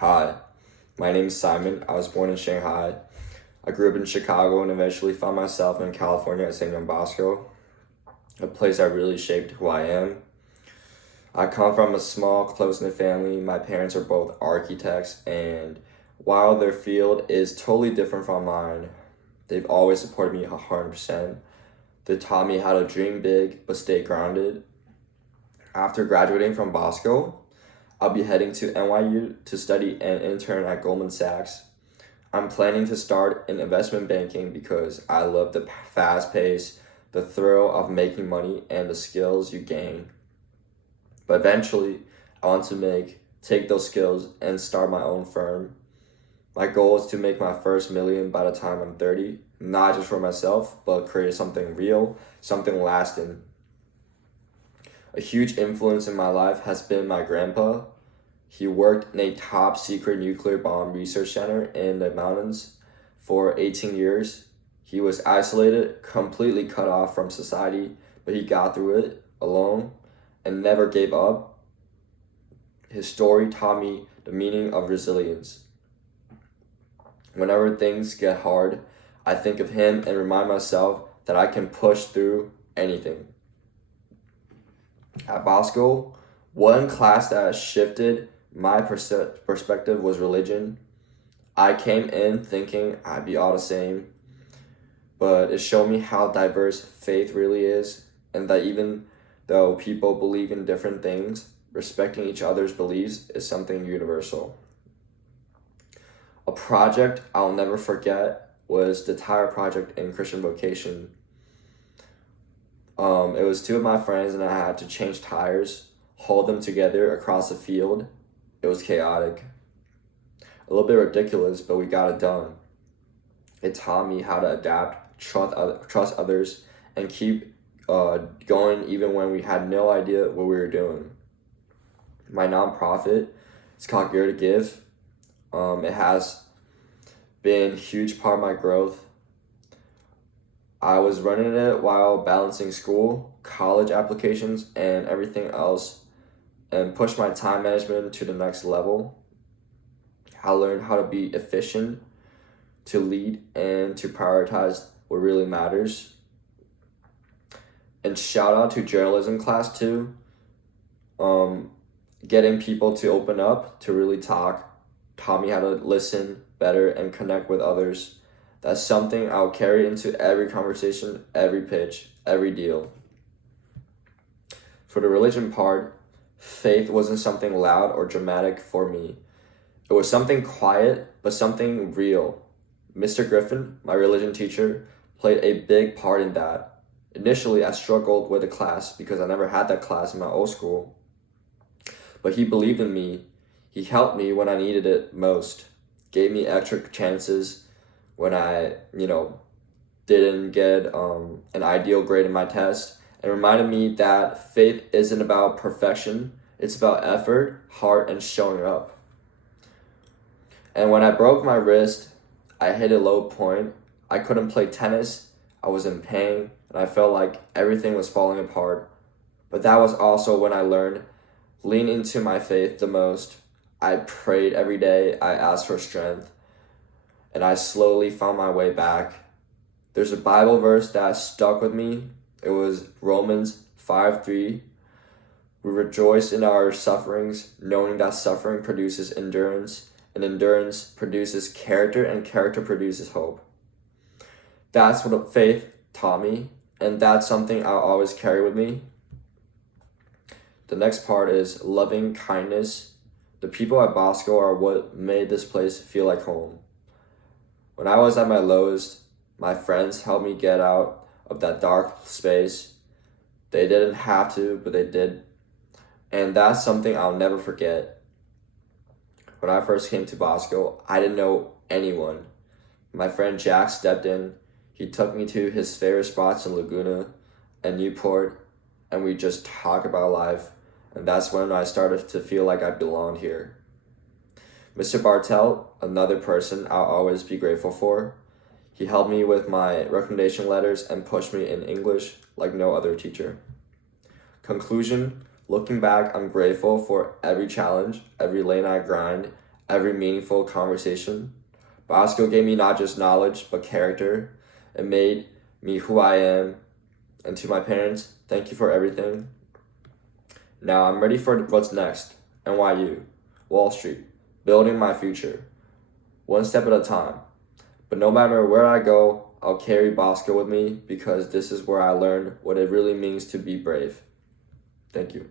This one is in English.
Hi, my name is Simon. I was born in Shanghai. I grew up in Chicago and eventually found myself in California at St. John Bosco, a place that really shaped who I am. I come from a small, close-knit family. My parents are both architects, and while their field is totally different from mine, they've always supported me 100%. They taught me how to dream big but stay grounded. After graduating from Bosco, I'll be heading to NYU to study and intern at Goldman Sachs. I'm planning to start in investment banking because I love the fast pace, the thrill of making money, and the skills you gain. But eventually, I want to take those skills and start my own firm. My goal is to make my first million by the time I'm 30, not just for myself, but create something real, something lasting. A huge influence in my life has been my grandpa. He worked in a top secret nuclear bomb research center in the mountains for 18 years. He was isolated, completely cut off from society, but he got through it alone and never gave up. His story taught me the meaning of resilience. Whenever things get hard, I think of him and remind myself that I can push through anything. At Bosco, one class that shifted my perspective was religion. I came in thinking I'd be all the same, but it showed me how diverse faith really is, and that even though people believe in different things, respecting each other's beliefs is something universal. A project I'll never forget was the tire project in Christian Vocation. It was two of my friends and I had to change tires, hold them together across the field. It was chaotic, a little bit ridiculous, but we got it done. It taught me how to adapt, trust others, and keep going even when we had no idea what we were doing. My nonprofit is called Gear to Give. It has been a huge part of my growth. I was running it while balancing school, college applications, and everything else, and pushed my time management to the next level. I learned how to be efficient, to lead, and to prioritize what really matters. And shout out to journalism class too. Getting people to open up, to really talk, taught me how to listen better and connect with others. That's something I'll carry into every conversation, every pitch, every deal. For the religion part, faith wasn't something loud or dramatic for me. It was something quiet, but something real. Mr. Griffin, my religion teacher, played a big part in that. Initially, I struggled with the class because I never had that class in my old school. But he believed in me. He helped me when I needed it most, gave me extra chances when I, didn't get an ideal grade in my test, and reminded me that faith isn't about perfection, it's about effort, heart, and showing up. And when I broke my wrist, I hit a low point. I couldn't play tennis, I was in pain, and I felt like everything was falling apart. But that was also when I learned lean into my faith the most. I prayed every day, I asked for strength, and I slowly found my way back. There's a Bible verse that stuck with me. It was Romans 5:3. We rejoice in our sufferings, knowing that suffering produces endurance, and endurance produces character, and character produces hope. That's what faith taught me, and that's something I'll always carry with me. The next part is loving kindness. The people at Bosco are what made this place feel like home. When I was at my lowest, my friends helped me get out of that dark space. They didn't have to, but they did. And that's something I'll never forget. When I first came to Bosco, I didn't know anyone. My friend Jack stepped in. He took me to his favorite spots in Laguna and Newport, and we just talked about life. And that's when I started to feel like I belonged here. Mr. Bartell, another person I'll always be grateful for. He helped me with my recommendation letters and pushed me in English like no other teacher. Conclusion, looking back, I'm grateful for every challenge, every lane I grind, every meaningful conversation. Bosco gave me not just knowledge, but character. It made me who I am. And to my parents, thank you for everything. Now I'm ready for what's next. NYU, Wall Street, building my future, one step at a time. But no matter where I go, I'll carry Bosco with me because this is where I learned what it really means to be brave. Thank you.